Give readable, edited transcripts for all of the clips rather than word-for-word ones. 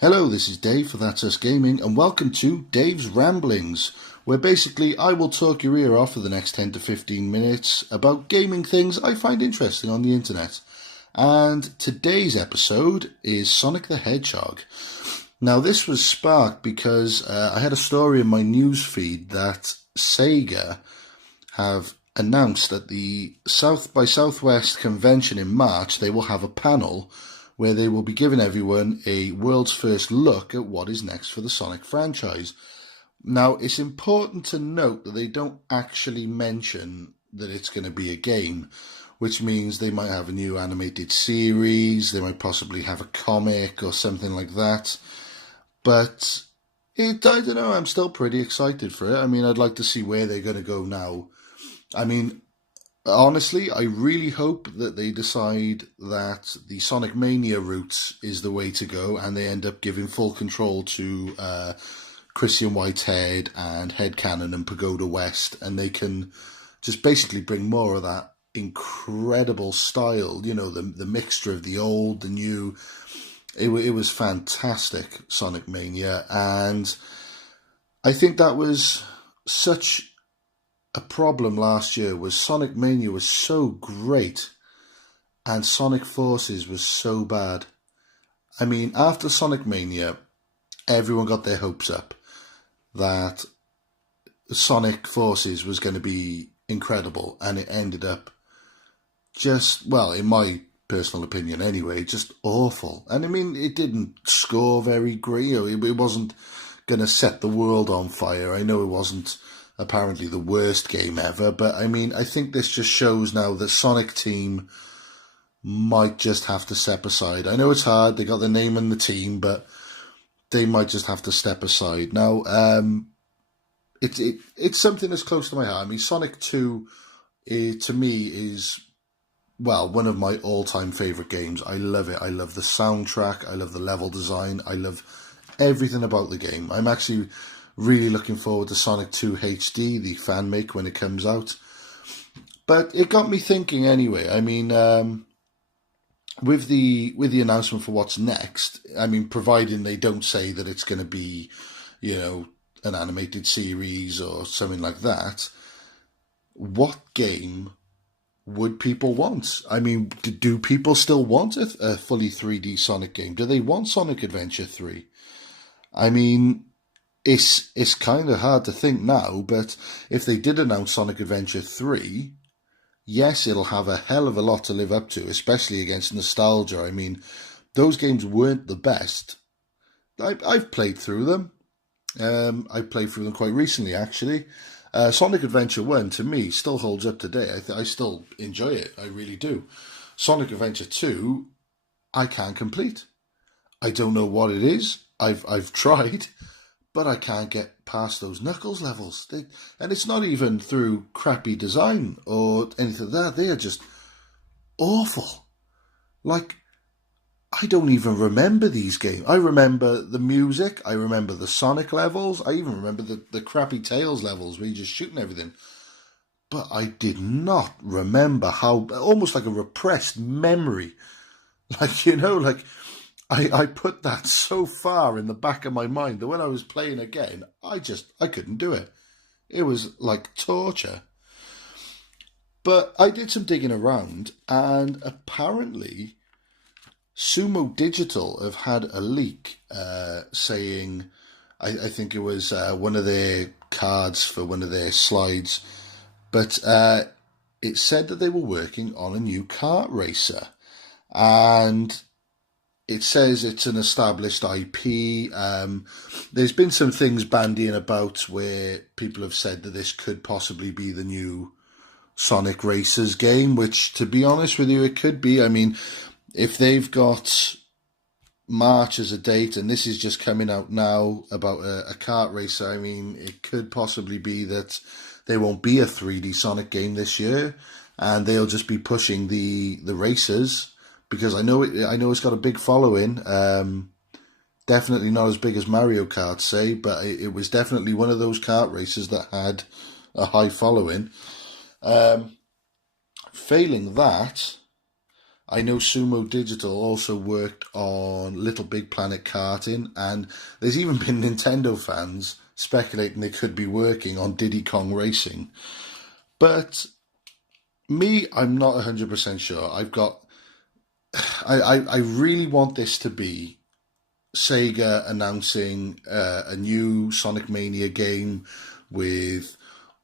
Hello, this is Dave for That's Us Gaming, and welcome to Dave's Ramblings, where basically I will talk your ear off for the next 10 to 15 minutes about gaming things I find interesting on the internet. And today's episode is Sonic the Hedgehog. Now, this was sparked because I had a story in my news feed that Sega have announced at the South by Southwest convention in March they will have a panel where they will be giving everyone a world's first look at what is next for the Sonic franchise. Now, it's important to note that they don't actually mention that it's going to be a game, which means they might have a new animated series, they might possibly have a comic or something like that. But I don't know, I'm still pretty excited for it. I mean, I'd like to see where they're going to go now. I mean, honestly, I really hope that they decide that the Sonic Mania route is the way to go and they end up giving full control to Christian Whitehead and Headcannon and Pagoda West, and they can just basically bring more of that incredible style, you know, the mixture of the old, the new. It was fantastic, Sonic Mania, and I think that was such a problem last year. Was Sonic Mania was so great and Sonic Forces was so bad. I mean, after Sonic Mania, everyone got their hopes up that Sonic Forces was going to be incredible, and it ended up just, well, in my personal opinion anyway, just awful. And I mean, it didn't score very great. It wasn't going to set the world on fire. I know it wasn't apparently the worst game ever, but I mean, I think this just shows now that Sonic Team might just have to step aside. I know it's hard, they got the name and the team, but they might just have to step aside. Now, it's something that's close to my heart. I mean, Sonic 2, to me, is, well, one of my all-time favourite games. I love it. I love the soundtrack, I love the level design, I love everything about the game. I'm actually really looking forward to Sonic 2 HD, the fan make, when it comes out. But it got me thinking anyway. I mean, with the announcement for what's next, I mean, providing they don't say that it's going to be, you know, an animated series or something like that, what game would people want? I mean, do people still want a fully 3D Sonic game? Do they want Sonic Adventure 3? I mean, it's kind of hard to think now, but if they did announce Sonic Adventure 3, yes, it'll have a hell of a lot to live up to, especially against nostalgia. I mean, those games weren't the best. I've played through them. I played through them quite recently, actually. Sonic Adventure 1, to me, still holds up today. I still enjoy it. I really do. Sonic Adventure 2, I can't complete. I don't know what it is. I've tried, but I can't get past those Knuckles levels. And it's not even through crappy design or anything like that. They are just awful. Like, I don't even remember these games. I remember the music. I remember the Sonic levels. I even remember the crappy Tails levels where you're just shooting everything. But I did not remember how, almost like a repressed memory. Like, you know, like, I put that so far in the back of my mind that when I was playing again, I couldn't do it. It was like torture. But I did some digging around, and apparently Sumo Digital have had a leak saying, I think it was one of their cards for one of their slides, but it said that they were working on a new kart racer. And it says it's an established IP. There's been some things bandying about where people have said that this could possibly be the new Sonic Racers game, which, to be honest with you, it could be. I mean, if they've got March as a date and this is just coming out now about a kart racer, I mean, it could possibly be that there won't be a 3D Sonic game this year and they'll just be pushing the racers. Because I know it's got a big following. Definitely not as big as Mario Kart, say, but it was definitely one of those kart races that had a high following. Failing that, I know Sumo Digital also worked on Little Big Planet karting, and there's even been Nintendo fans speculating they could be working on Diddy Kong Racing. But me, I'm not 100% sure. I really want this to be Sega announcing a new Sonic Mania game with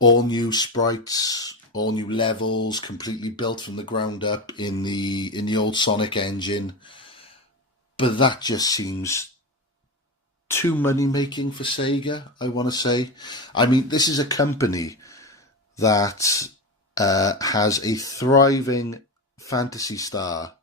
all new sprites, all new levels, completely built from the ground up in the old Sonic engine. But that just seems too money making for Sega, I want to say. I mean, this is a company that has a thriving Fantasy Star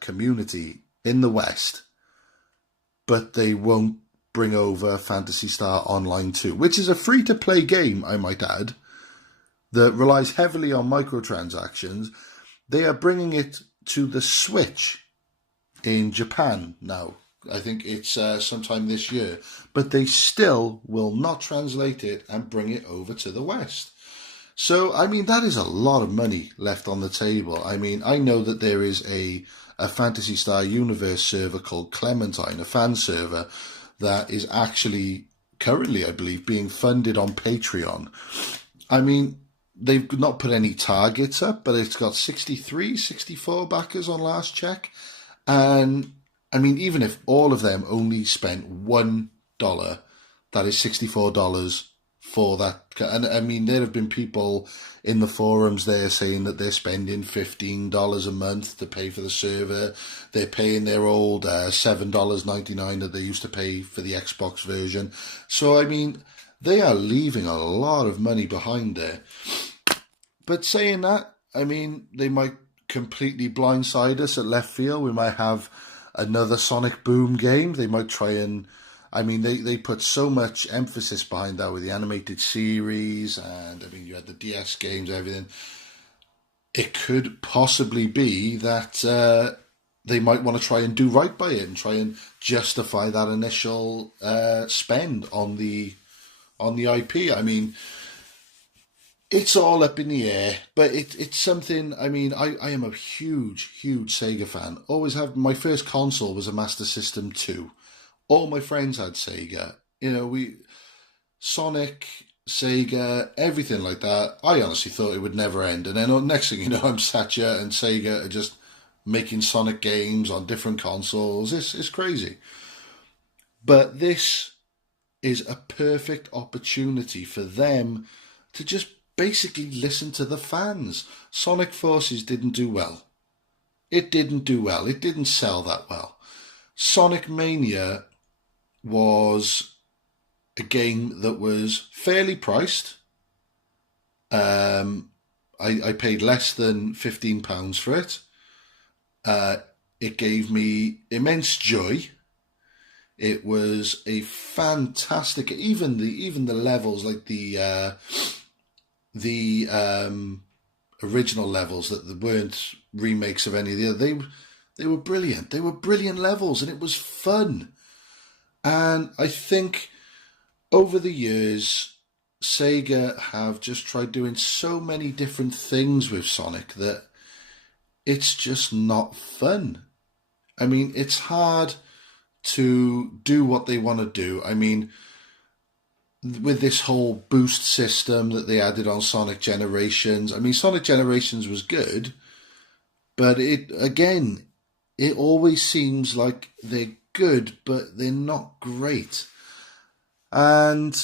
community in the West, but they won't bring over Fantasy Star Online 2, which is a free-to-play game, I might add, that relies heavily on microtransactions. They are bringing it to the Switch in Japan now. I think it's sometime this year. But they still will not translate it and bring it over to the West. So, I mean, that is a lot of money left on the table. I mean, I know that there is a Phantasy Star Universe server called Clementine, a fan server, that is actually currently, I believe, being funded on Patreon. I mean, they've not put any targets up, but it's got 63, 64 backers on last check. And, I mean, even if all of them only spent $1, that is $64 for that. And I mean, there have been people in the forums there saying that they're spending $15 a month to pay for the server. They're paying their old $7.99 that they used to pay for the Xbox version. So, I mean, they are leaving a lot of money behind there. But saying that, I mean, they might completely blindside us at left field. We might have another Sonic Boom game. They might try and... I mean, they put so much emphasis behind that with the animated series, and I mean, you had the DS games, everything. It could possibly be that they might want to try and do right by it and try and justify that initial spend on the IP. I mean, it's all up in the air, but it's something. I mean, I am a huge Sega fan. Always have. My first console was a Master System 2. All my friends had Sega. You know, Sonic, Sega, everything like that. I honestly thought it would never end. And then next thing you know, I'm sat here and Sega are just making Sonic games on different consoles. It's crazy. But this is a perfect opportunity for them to just basically listen to the fans. Sonic Forces didn't do well. It didn't do well. It didn't sell that well. Sonic Mania was a game that was fairly priced. I paid less than £15 for it. It gave me immense joy. It was a fantastic, even the levels, like the original levels that weren't remakes of any of the other, they were brilliant. They were brilliant levels, and it was fun. And I think over the years, Sega have just tried doing so many different things with Sonic that it's just not fun. I mean, it's hard to do what they want to do. I mean, with this whole boost system that they added on Sonic Generations, I mean, Sonic Generations was good, but it always seems like they're good, but they're not great. And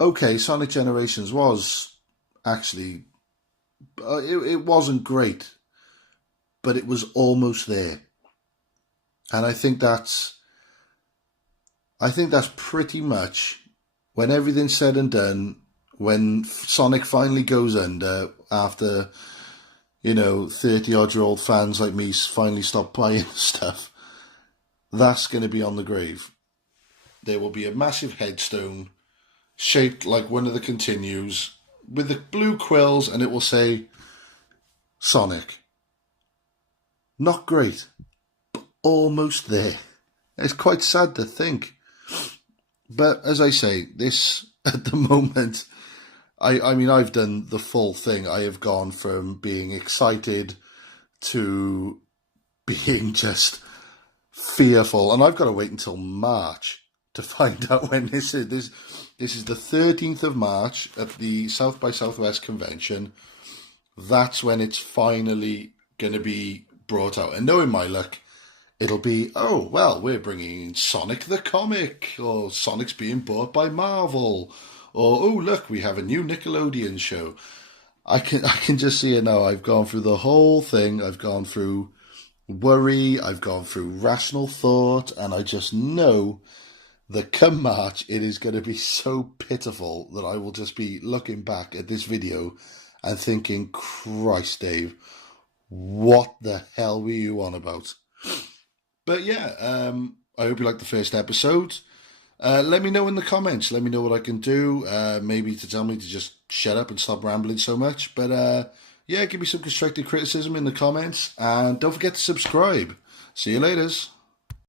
okay, Sonic Generations was actually it wasn't great, but it was almost there. And I think that's pretty much, when everything's said and done, when Sonic finally goes under after 30-odd-year-old fans like me finally stop buying stuff, that's going to be on the grave. There will be a massive headstone shaped like one of the continues with the blue quills, and it will say, Sonic. Not great, but almost there. It's quite sad to think. But as I say, this, at the moment, I mean, I've done the full thing. I have gone from being excited to being just fearful. And I've got to wait until March to find out when this is. This is the 13th of March at the South by Southwest convention. That's when it's finally going to be brought out. And knowing my luck, it'll be, oh, well, we're bringing in Sonic the comic, or Sonic's being bought by Marvel, or, oh, look, we have a new Nickelodeon show. I can just see it now. I've gone through the whole thing. I've gone through worry. I've gone through rational thought. And I just know that come March, it is going to be so pitiful that I will just be looking back at this video and thinking, Christ, Dave, what the hell were you on about? But yeah, I hope you liked the first episode. Let me know in the comments. Let me know what I can do. Maybe to tell me to just shut up and stop rambling so much. But yeah, give me some constructive criticism in the comments. And don't forget to subscribe. See you later.